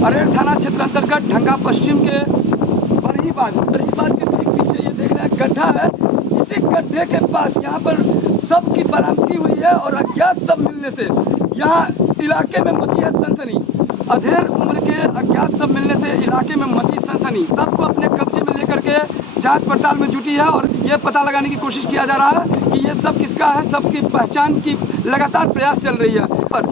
अरेर थाना क्षेत्र अंतर्गत ढंगा पश्चिम के बरहीबाद के ठीक पीछे ये देख रहे हैं गड्ढा है। इसी गड्ढे के पास यहाँ पर सबकी बरामदगी हुई है और अज्ञात सब मिलने से यहाँ इलाके में मची है सनसनी। अधेड़ उम्र के अज्ञात सब मिलने से इलाके में मची सनसनी। सबको अपने कब्जे में लेकर के जांच पड़ताल में जुटी है और ये पता लगाने की कोशिश किया जा रहा है कि ये सब किसका है। सबकी पहचान की लगातार प्रयास चल रही है। और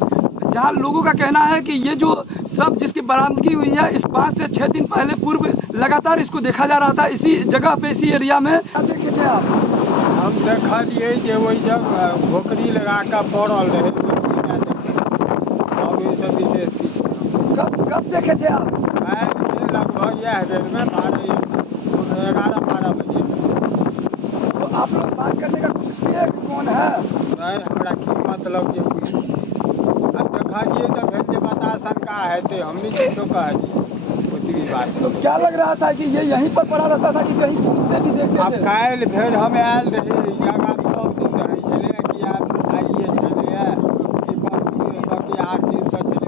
जहाँ लोगों का कहना है कि ये जो सब जिसकी बरामदगी हुई है इस 5 से 6 दिन पहले पूर्व लगातार इसको देखा जा रहा था इसी जगह पे, इसी एरिया में। क्या देखे थे आप? हम देखा लिए जे वही जब घोकरी लगा कर पड़ल रहे और ये सब विशेष चीज। कब देखे थे आप? लगभग यह बेर में 11-12 बजे। तो आप लोग बात करने का कोशिश किए कि कौन है? नहीं, हमारा की मतलब ये कुछ अब देखा लिए तो भेज बता शंका है तो हमने किसको कहा कुछ भी बात। तो क्या लग रहा था कि ये यहीं पर पड़ा रहता था कि कहीं घूमते भी देखते अब थे? काल भेज हम आयल रहे जगह सब दिन रहे चले कि आप आइए चले कि सबके 8 दिन से चले।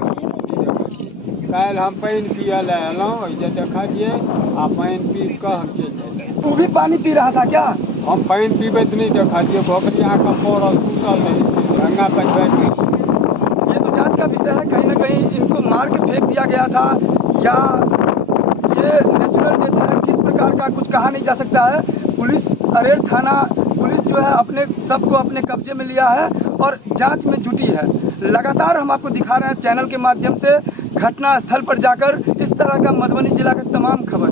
काल हम पानी पियल अयलूँ जे देखलिए आ पानी पी कर हम चल जाए। तू भी पानी पी रहा था क्या? हम पानी पीबैत नहीं देखलिए घोकरी आकर पड़ल टूटल नहीं ढंगा पर बैठ। ये तो जांच का विषय है। कहीं ना कहीं इनको मार के फेंक दिया गया था या ये नेचुरल डेथ है, किस प्रकार का कुछ कहा नहीं जा सकता है। पुलिस अरेर थाना पुलिस जो है अपने सबको अपने कब्जे में लिया है और जांच में जुटी है। लगातार हम आपको दिखा रहे हैं चैनल के माध्यम से घटना स्थल पर जाकर इस तरह का मधुबनी जिला का तमाम खबर।